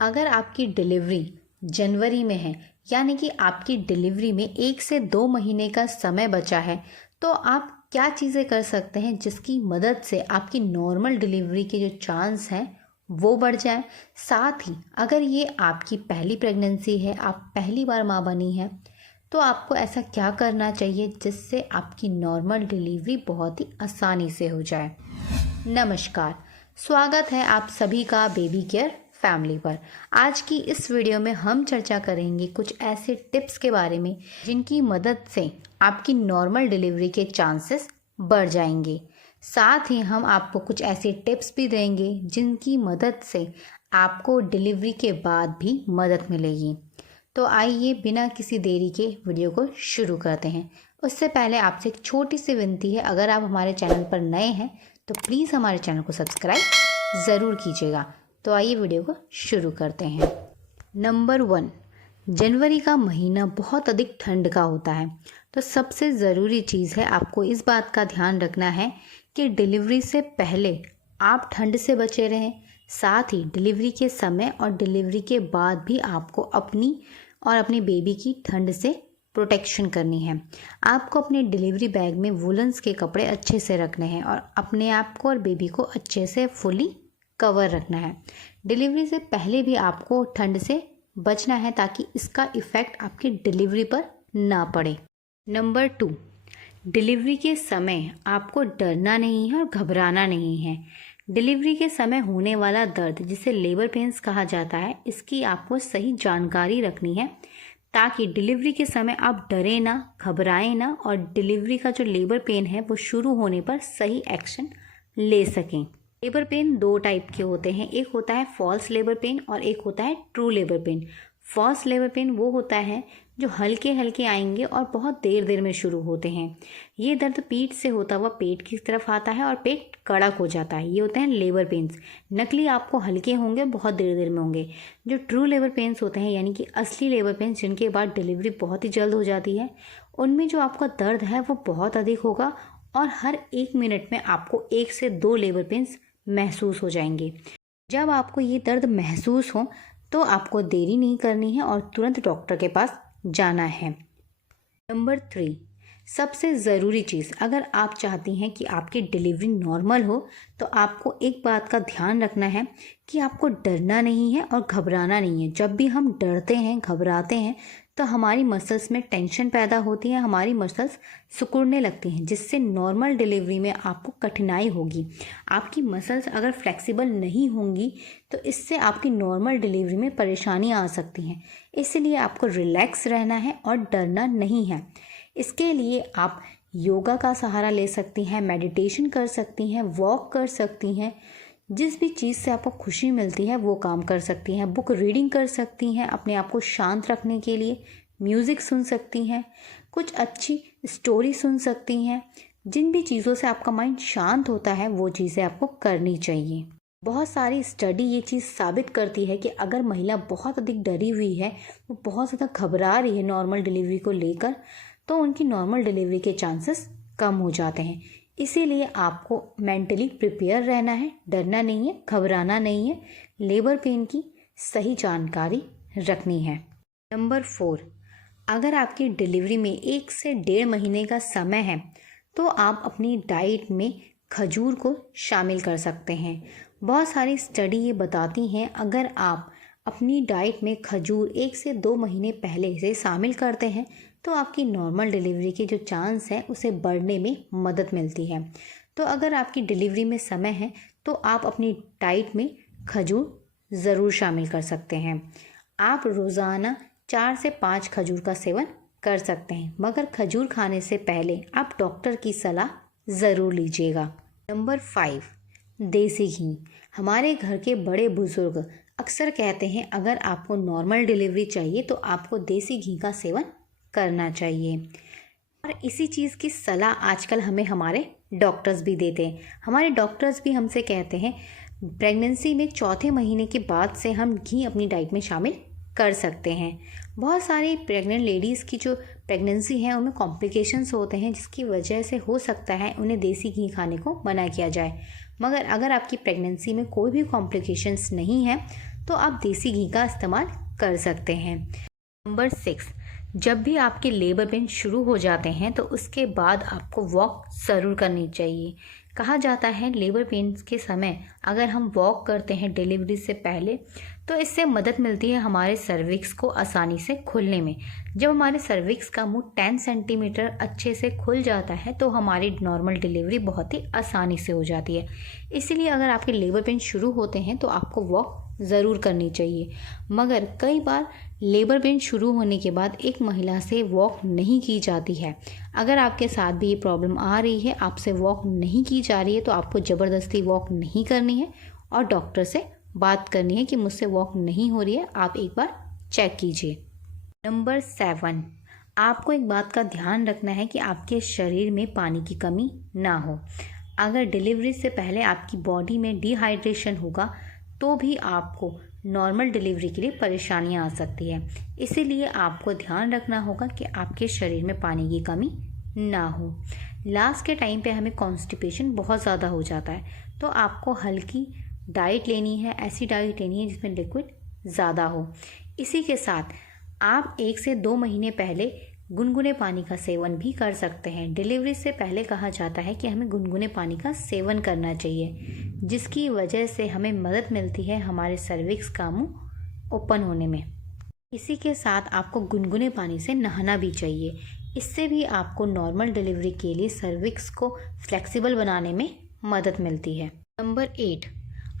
अगर आपकी डिलीवरी जनवरी में है, यानी कि आपकी डिलीवरी में 1 से 2 महीने का समय बचा है, तो आप क्या चीज़ें कर सकते हैं जिसकी मदद से आपकी नॉर्मल डिलीवरी के जो चांस हैं वो बढ़ जाए। साथ ही अगर ये आपकी पहली प्रेगनेंसी है, आप पहली बार माँ बनी हैं, तो आपको ऐसा क्या करना चाहिए जिससे आपकी नॉर्मल डिलीवरी बहुत ही आसानी से हो जाए। नमस्कार, स्वागत है आप सभी का बेबी केयर फैमिली पर। आज की इस वीडियो में हम चर्चा करेंगे कुछ ऐसे टिप्स के बारे में जिनकी मदद से आपकी नॉर्मल डिलीवरी के चांसेस बढ़ जाएंगे। साथ ही हम आपको कुछ ऐसे टिप्स भी देंगे जिनकी मदद से आपको डिलीवरी के बाद भी मदद मिलेगी। तो आइए बिना किसी देरी के वीडियो को शुरू करते हैं। उससे पहले आपसे एक छोटी सी विनती है, अगर आप हमारे चैनल पर नए हैं तो प्लीज़ हमारे चैनल को सब्सक्राइब ज़रूर कीजिएगा। तो आइए वीडियो को शुरू करते हैं। नंबर 1, जनवरी का महीना बहुत अधिक ठंड का होता है, तो सबसे ज़रूरी चीज़ है आपको इस बात का ध्यान रखना है कि डिलीवरी से पहले आप ठंड से बचे रहें। साथ ही डिलीवरी के समय और डिलीवरी के बाद भी आपको अपनी और अपनी बेबी की ठंड से प्रोटेक्शन करनी है। आपको अपने डिलीवरी बैग में वुलन्स के कपड़े अच्छे से रखने हैं और अपने आप को और बेबी को अच्छे से फुली कवर रखना है। डिलीवरी से पहले भी आपको ठंड से बचना है ताकि इसका इफ़ेक्ट आपकी डिलीवरी पर ना पड़े। नंबर 2, डिलीवरी के समय आपको डरना नहीं है और घबराना नहीं है। डिलीवरी के समय होने वाला दर्द, जिसे लेबर पेन्स कहा जाता है, इसकी आपको सही जानकारी रखनी है ताकि डिलीवरी के समय आप डरें ना, घबराएं ना और डिलीवरी का जो लेबर पेन है वो शुरू होने पर सही एक्शन ले सकें। लेबर पेन 2 टाइप के होते हैं, एक होता है फॉल्स लेबर पेन और एक होता है true labour pain. False labour pain वो होता है जो हल्के हल्के आएंगे और बहुत देर देर में शुरू होते हैं। ये दर्द पीठ से होता हुआ पेट की तरफ आता है और पेट कड़क हो जाता है। ये होते हैं लेबर पेन्स। नकली आपको हल्के होंगे, बहुत देर देर में होंगे। जो ट्रू लेबर पेन्स होते हैं, यानी कि असली लेबर पेन्स जिनके बाद डिलीवरी बहुत ही जल्द हो जाती है, उनमें जो आपका दर्द है वो बहुत अधिक होगा और हर 1 मिनट में आपको 1 से 2 लेबर पेन्स महसूस हो जाएंगे। जब आपको ये दर्द महसूस हो तो आपको देरी नहीं करनी है और तुरंत डॉक्टर के पास जाना है। नंबर 3, सबसे ज़रूरी चीज़, अगर आप चाहती हैं कि आपकी डिलीवरी नॉर्मल हो तो आपको एक बात का ध्यान रखना है कि आपको डरना नहीं है और घबराना नहीं है। जब भी हम डरते हैं, घबराते हैं, तो हमारी मसल्स में टेंशन पैदा होती है, हमारी मसल्स सिकुड़ने लगती हैं, जिससे नॉर्मल डिलीवरी में आपको कठिनाई होगी। आपकी मसल्स अगर फ्लेक्सिबल नहीं होंगी तो इससे आपकी नॉर्मल डिलीवरी में परेशानी आ सकती हैं। इसलिए आपको रिलैक्स रहना है और डरना नहीं है। इसके लिए आप योगा का सहारा ले सकती हैं, मेडिटेशन कर सकती हैं, वॉक कर सकती हैं। जिस भी चीज़ से आपको खुशी मिलती है वो काम कर सकती हैं। बुक रीडिंग कर सकती हैं अपने आप को शांत रखने के लिए। म्यूज़िक सुन सकती हैं, कुछ अच्छी स्टोरी सुन सकती हैं। जिन भी चीज़ों से आपका माइंड शांत होता है वो चीज़ें आपको करनी चाहिए। बहुत सारी स्टडी ये चीज़ साबित करती है कि अगर महिला बहुत अधिक डरी हुई है, वो बहुत ज़्यादा घबरा रही है नॉर्मल डिलीवरी को लेकर, तो उनकी नॉर्मल डिलीवरी के चांसेस कम हो जाते हैं। इसीलिए आपको मेंटली प्रिपेयर रहना है, डरना नहीं है, घबराना नहीं है, लेबर पेन की सही जानकारी रखनी है। नंबर 4, अगर आपकी डिलीवरी में 1 से 1.5 महीने का समय है तो आप अपनी डाइट में खजूर को शामिल कर सकते हैं। बहुत सारी स्टडी ये बताती हैं अगर आप अपनी डाइट में खजूर 1 से 2 महीने पहले से शामिल करते हैं तो आपकी नॉर्मल डिलीवरी के जो चांस है उसे बढ़ने में मदद मिलती है। तो अगर आपकी डिलीवरी में समय है तो आप अपनी डाइट में खजूर ज़रूर शामिल कर सकते हैं। आप रोज़ाना 4 से 5 खजूर का सेवन कर सकते हैं, मगर खजूर खाने से पहले आप डॉक्टर की सलाह ज़रूर लीजिएगा। नंबर 5, देसी घी। हमारे घर के बड़े बुजुर्ग अक्सर कहते हैं अगर आपको नॉर्मल डिलीवरी चाहिए तो आपको देसी घी का सेवन करना चाहिए। और इसी चीज़ की सलाह आजकल हमें हमारे डॉक्टर्स भी देते हैं। हमारे डॉक्टर्स भी हमसे कहते हैं प्रेगनेंसी में 4थे महीने के बाद से हम घी अपनी डाइट में शामिल कर सकते हैं। बहुत सारी प्रेग्नेंट लेडीज़ की जो प्रेगनेंसी है उनमें कॉम्प्लिकेशंस होते हैं, जिसकी वजह से हो सकता है उन्हें देसी घी खाने को मना किया जाए। मगर अगर आपकी प्रेगनेंसी में कोई भी कॉम्प्लिकेशंस नहीं है तो आप देसी घी का इस्तेमाल कर सकते हैं। नंबर 6, जब भी आपके लेबर पेन शुरू हो जाते हैं तो उसके बाद आपको वॉक ज़रूर करनी चाहिए। कहा जाता है लेबर पेन्स के समय अगर हम वॉक करते हैं डिलीवरी से पहले तो इससे मदद मिलती है हमारे सर्विक्स को आसानी से खुलने में। जब हमारे सर्विक्स का मुंह 10 सेंटीमीटर अच्छे से खुल जाता है तो हमारी नॉर्मल डिलीवरी बहुत ही आसानी से हो जाती है। इसीलिए अगर आपके लेबर पेन शुरू होते हैं तो आपको वॉक ज़रूर करनी चाहिए। मगर कई बार लेबर पेन शुरू होने के बाद एक महिला से वॉक नहीं की जाती है। अगर आपके साथ भी ये प्रॉब्लम आ रही है, आपसे वॉक नहीं की जा रही है, तो आपको ज़बरदस्ती वॉक नहीं करनी है और डॉक्टर से बात करनी है कि मुझसे वॉक नहीं हो रही है, आप एक बार चेक कीजिए। नंबर 7, आपको एक बात का ध्यान रखना है कि आपके शरीर में पानी की कमी ना हो। अगर डिलीवरी से पहले आपकी बॉडी में डिहाइड्रेशन होगा तो भी आपको नॉर्मल डिलीवरी के लिए परेशानियां आ सकती है। इसीलिए आपको ध्यान रखना होगा कि आपके शरीर में पानी की कमी ना हो। लास्ट के टाइम पे हमें कॉन्स्टिपेशन बहुत ज़्यादा हो जाता है, तो आपको हल्की डाइट लेनी है, ऐसी डाइट लेनी है जिसमें लिक्विड ज़्यादा हो। इसी के साथ आप 1 से 2 महीने पहले गुनगुने पानी का सेवन भी कर सकते हैं। डिलीवरी से पहले कहा जाता है कि हमें गुनगुने पानी का सेवन करना चाहिए, जिसकी वजह से हमें मदद मिलती है हमारे सर्विक्स का मुंह ओपन होने में। इसी के साथ आपको गुनगुने पानी से नहाना भी चाहिए। इससे भी आपको नॉर्मल डिलीवरी के लिए सर्विक्स को फ्लेक्सिबल बनाने में मदद मिलती है। नंबर 8,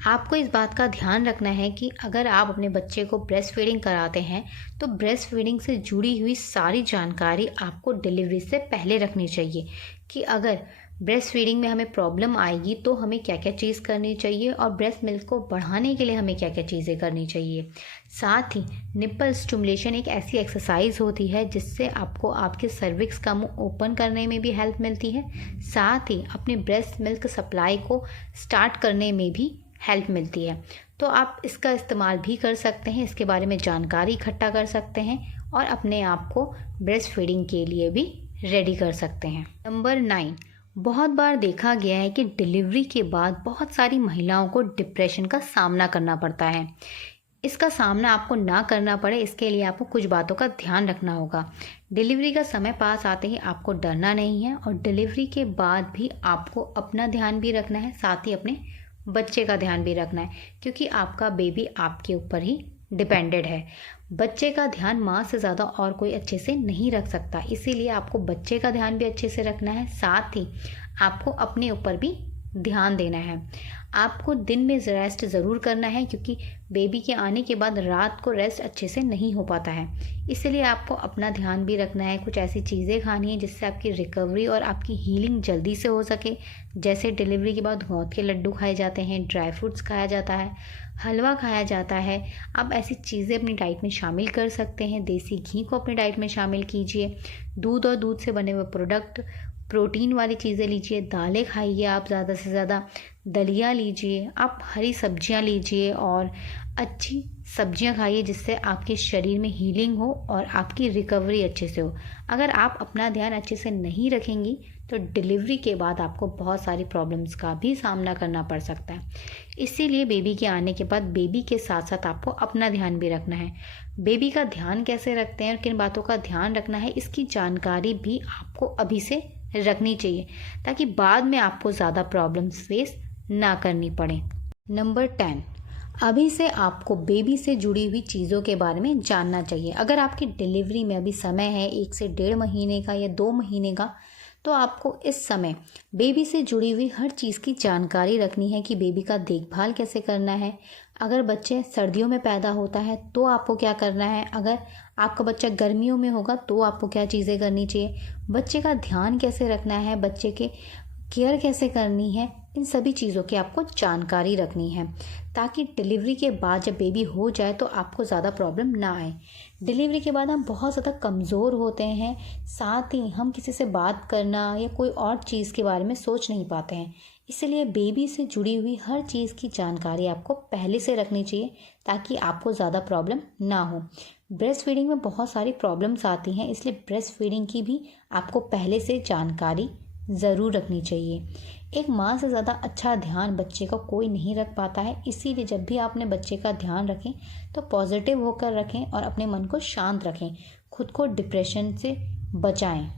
आपको इस बात का ध्यान रखना है कि अगर आप अपने बच्चे को ब्रेस्ट फीडिंग कराते हैं तो ब्रेस्ट फीडिंग से जुड़ी हुई सारी जानकारी आपको डिलीवरी से पहले रखनी चाहिए कि अगर ब्रेस्ट फीडिंग में हमें प्रॉब्लम आएगी तो हमें क्या क्या चीज़ करनी चाहिए और ब्रेस्ट मिल्क को बढ़ाने के लिए हमें क्या क्या चीज़ें करनी चाहिए। साथ ही निप्पल स्टिमुलेशन एक ऐसी एक्सरसाइज होती है जिससे आपको आपके सर्विक्स का मुंह ओपन करने में भी हेल्प मिलती है, साथ ही अपने ब्रेस्ट मिल्क सप्लाई को स्टार्ट करने में भी हेल्प मिलती है। तो आप इसका इस्तेमाल भी कर सकते हैं, इसके बारे में जानकारी इकट्ठा कर सकते हैं और अपने आप को ब्रेस्ट फीडिंग के लिए भी रेडी कर सकते हैं। नंबर 9, बहुत बार देखा गया है कि डिलीवरी के बाद बहुत सारी महिलाओं को डिप्रेशन का सामना करना पड़ता है। इसका सामना आपको ना करना पड़े, इसके लिए आपको कुछ बातों का ध्यान रखना होगा। डिलीवरी का समय पास आते ही आपको डरना नहीं है और डिलीवरी के बाद भी आपको अपना ध्यान भी रखना है, साथ ही अपने बच्चे का ध्यान भी रखना है, क्योंकि आपका बेबी आपके ऊपर ही डिपेंडेड है। बच्चे का ध्यान माँ से ज़्यादा और कोई अच्छे से नहीं रख सकता, इसीलिए आपको बच्चे का ध्यान भी अच्छे से रखना है, साथ ही आपको अपने ऊपर भी ध्यान देना है। आपको दिन में रेस्ट ज़रूर करना है, क्योंकि बेबी के आने के बाद रात को रेस्ट अच्छे से नहीं हो पाता है। इसलिए आपको अपना ध्यान भी रखना है। कुछ ऐसी चीज़ें खानी है जिससे आपकी रिकवरी और आपकी हीलिंग जल्दी से हो सके। जैसे डिलीवरी के बाद गोंद के लड्डू खाए जाते हैं, ड्राई फ्रूट्स खाया जाता है, हलवा खाया जाता है। आप ऐसी चीज़ें अपनी डाइट में शामिल कर सकते हैं। देसी घी को अपनी डाइट में शामिल कीजिए। दूध और दूध से बने हुए प्रोडक्ट, प्रोटीन वाली चीज़ें लीजिए। दालें खाइए आप ज़्यादा से ज़्यादा, दलिया लीजिए, आप हरी सब्जियां लीजिए और अच्छी सब्जियां खाइए जिससे आपके शरीर में हीलिंग हो और आपकी रिकवरी अच्छे से हो। अगर आप अपना ध्यान अच्छे से नहीं रखेंगी तो डिलीवरी के बाद आपको बहुत सारी प्रॉब्लम्स का भी सामना करना पड़ सकता है। इसीलिए बेबी के आने के बाद बेबी के साथ साथ आपको अपना ध्यान भी रखना है। बेबी का ध्यान कैसे रखते हैं और किन बातों का ध्यान रखना है, इसकी जानकारी भी आपको अभी से रखनी चाहिए, ताकि बाद में आपको ज़्यादा प्रॉब्लम्स फेस ना करनी पड़े। नंबर 10, अभी से आपको बेबी से जुड़ी हुई चीज़ों के बारे में जानना चाहिए। अगर आपकी डिलीवरी में अभी समय है 1 से 1.5 महीने का या 2 महीने का, तो आपको इस समय बेबी से जुड़ी हुई हर चीज़ की जानकारी रखनी है कि बेबी का देखभाल कैसे करना है। अगर बच्चे सर्दियों में पैदा होता है तो आपको क्या करना है, अगर आपका बच्चा गर्मियों में होगा तो आपको क्या चीज़ें करनी चाहिए, बच्चे का ध्यान कैसे रखना है, बच्चे के केयर कैसे करनी है, इन सभी चीज़ों की आपको जानकारी रखनी है, ताकि डिलीवरी के बाद जब बेबी हो जाए तो आपको ज़्यादा प्रॉब्लम ना आए। डिलीवरी के बाद हम बहुत ज़्यादा कमज़ोर होते हैं, साथ ही हम किसी से बात करना या कोई और चीज़ के बारे में सोच नहीं पाते हैं। इसलिए बेबी से जुड़ी हुई हर चीज़ की जानकारी आपको पहले से रखनी चाहिए, ताकि आपको ज़्यादा प्रॉब्लम ना हो। ब्रेस्ट फीडिंग में बहुत सारी प्रॉब्लम्स आती हैं, इसलिए ब्रेस्ट फीडिंग की भी आपको पहले से जानकारी ज़रूर रखनी चाहिए। एक माँ से ज़्यादा अच्छा ध्यान बच्चे का कोई नहीं रख पाता है, इसीलिए जब भी आप अपने बच्चे का ध्यान रखें तो पॉजिटिव होकर रखें और अपने मन को शांत रखें, खुद को डिप्रेशन से बचाएं।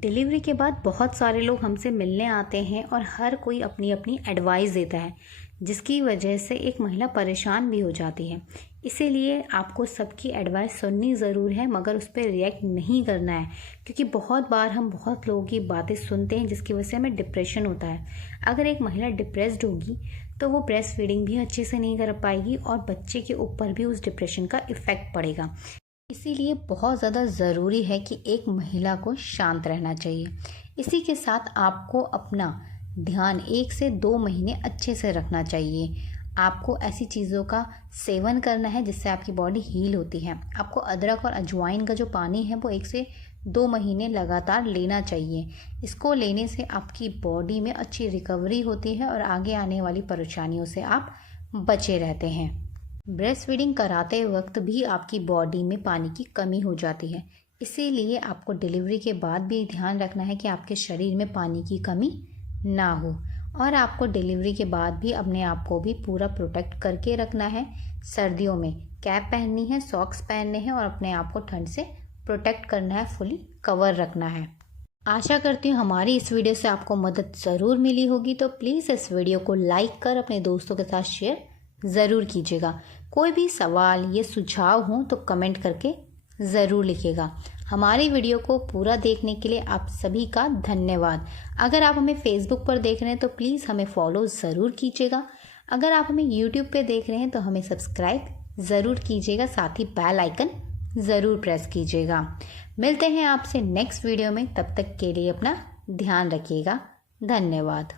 डिलीवरी के बाद बहुत सारे लोग हमसे मिलने आते हैं और हर कोई अपनी अपनी एडवाइस देता है, जिसकी वजह से एक महिला परेशान भी हो जाती है। इसीलिए आपको सबकी एडवाइस सुननी ज़रूर है, मगर उस पर रिएक्ट नहीं करना है, क्योंकि बहुत बार हम बहुत लोगों की बातें सुनते हैं जिसकी वजह से हमें डिप्रेशन होता है। अगर एक महिला डिप्रेस्ड होगी तो वो ब्रेस्ट फीडिंग भी अच्छे से नहीं कर पाएगी और बच्चे के ऊपर भी उस डिप्रेशन का इफ़ेक्ट पड़ेगा। इसीलिए बहुत ज़्यादा ज़रूरी है कि एक महिला को शांत रहना चाहिए। इसी के साथ आपको अपना ध्यान 1 से 2 महीने अच्छे से रखना चाहिए। आपको ऐसी चीज़ों का सेवन करना है जिससे आपकी बॉडी हील होती है। आपको अदरक और अजवाइन का जो पानी है वो 1 से 2 महीने लगातार लेना चाहिए। इसको लेने से आपकी बॉडी में अच्छी रिकवरी होती है और आगे आने वाली परेशानियों से आप बचे रहते हैं। ब्रेस्ट फीडिंग कराते वक्त भी आपकी बॉडी में पानी की कमी हो जाती है, इसीलिए आपको डिलीवरी के बाद भी ध्यान रखना है कि आपके शरीर में पानी की कमी ना हो। और आपको डिलीवरी के बाद भी अपने आप को भी पूरा प्रोटेक्ट करके रखना है। सर्दियों में कैप पहननी है, सॉक्स पहनने हैं और अपने आप को ठंड से प्रोटेक्ट करना है, फुली कवर रखना है। आशा करती हूँ हमारी इस वीडियो से आपको मदद ज़रूर मिली होगी। तो प्लीज़ इस वीडियो को लाइक कर अपने दोस्तों के साथ शेयर ज़रूर कीजिएगा। कोई भी सवाल या सुझाव हो तो कमेंट करके ज़रूर लिखिएगा। हमारी वीडियो को पूरा देखने के लिए आप सभी का धन्यवाद। अगर आप हमें फेसबुक पर देख रहे हैं तो प्लीज़ हमें फॉलो ज़रूर कीजिएगा। अगर आप हमें यूट्यूब पे देख रहे हैं तो हमें सब्सक्राइब ज़रूर कीजिएगा, साथ ही बेल आइकन ज़रूर प्रेस कीजिएगा। मिलते हैं आपसे नेक्स्ट वीडियो में, तब तक के लिए अपना ध्यान रखिएगा। धन्यवाद।